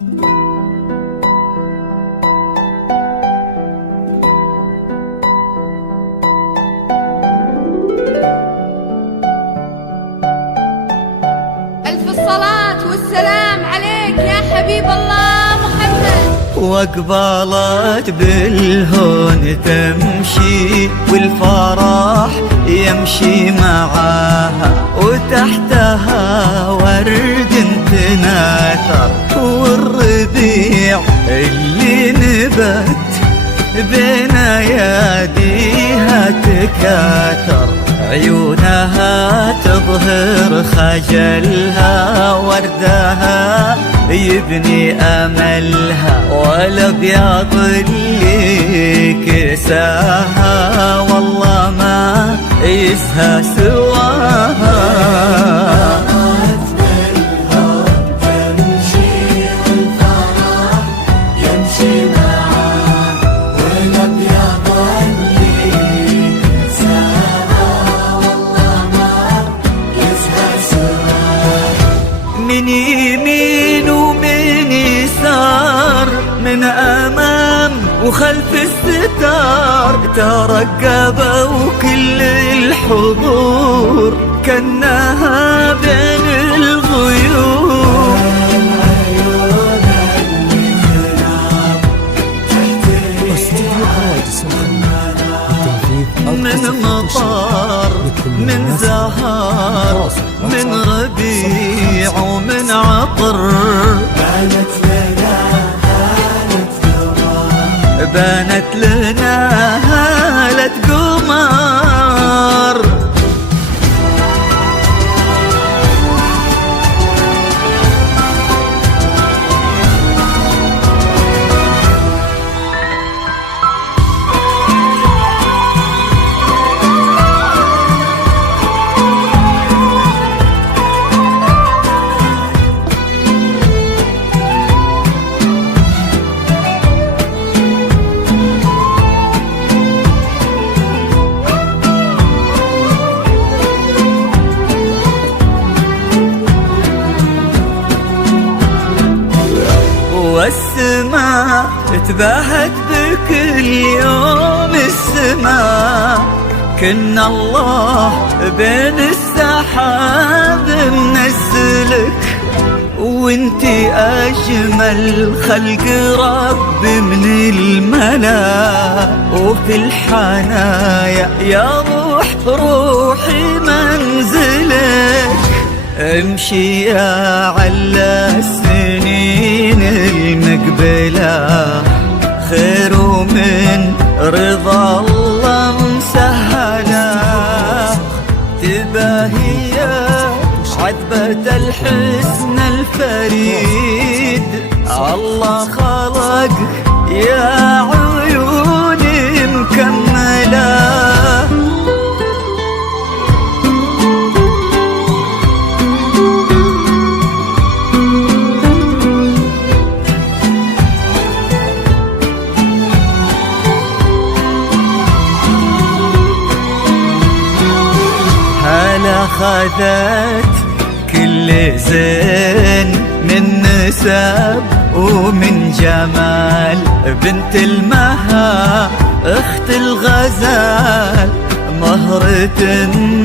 ألف الصلاة والسلام عليك يا حبيب الله محمد. وقبلت بالهون تمشي والفرح يمشي معاها، وتحتها ورد تناثر، والربيع اللي نبت بين اياديها تكاثر، عيونها تظهر خجلها، وردها يبني املها، والابيض اللي كساها والله ما يسهى سواها. من يمين ومن يسار، من أمام وخلف الستار، ترقبوا كل الحضور كأنها بين الغيوم. من مطار، من زهر، من ربيع ومن عطر، بانت لنا هالة قمر. والسماء تباهت بكل يوم، السماء كنا الله بين السحاب منزلك، وانتي اجمل خلق رب من الملا، وفي الحنايا يا روحي منزلك. امشي يا على السنين المقبلة، خير ومن رضا الله مسهلة، تباهي عذبة الحسن الفريد، الله خلق يا عيوني مكملة. أخذت كل زين من نسب ومن جمال، بنت المها اخت الغزال، مهرة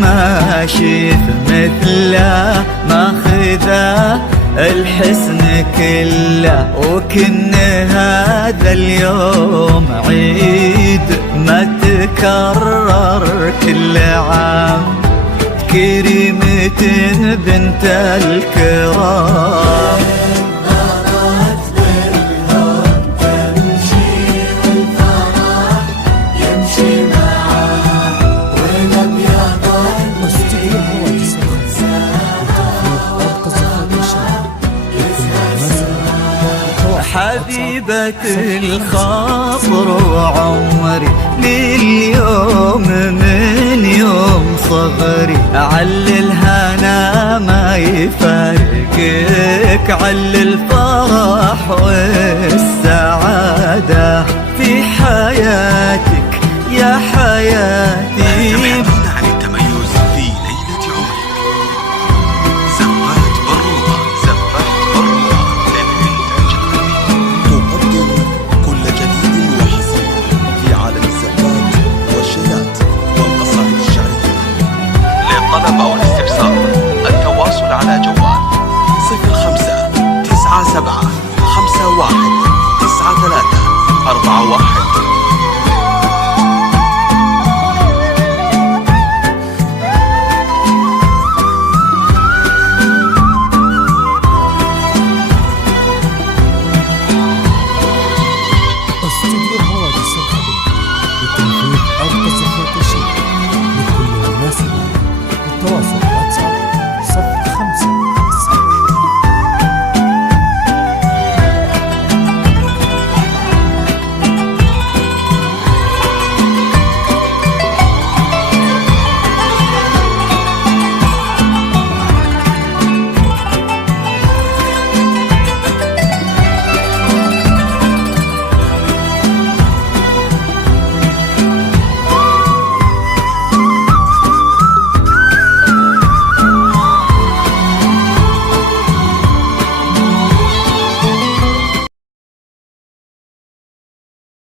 ما شيف مثله، ماخذه الحسن كله، وكن هذا اليوم عيد ما تكرر كل عام، كريمة بنت الكرام. ظهرت بالهون تمشي والفرح يمشي معاه، والابيض حبيبة الخاطر وعمري، لليوم من يوم صغري، علل هنا ما يفارقك، علل الفرح والسعادة.